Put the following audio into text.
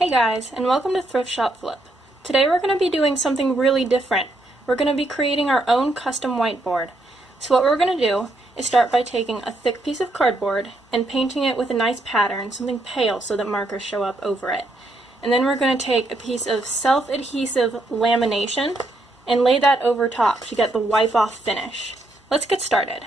Hey guys, and welcome to Thrift Shop Flip. Today we're going to be doing something really different. We're going to be creating our own custom whiteboard. So what we're going to do is start by taking a thick piece of cardboard and painting it with a nice pattern, something pale so that markers show up over it. And then we're going to take a piece of self-adhesive lamination and lay that over top to get the wipe-off finish. Let's get started.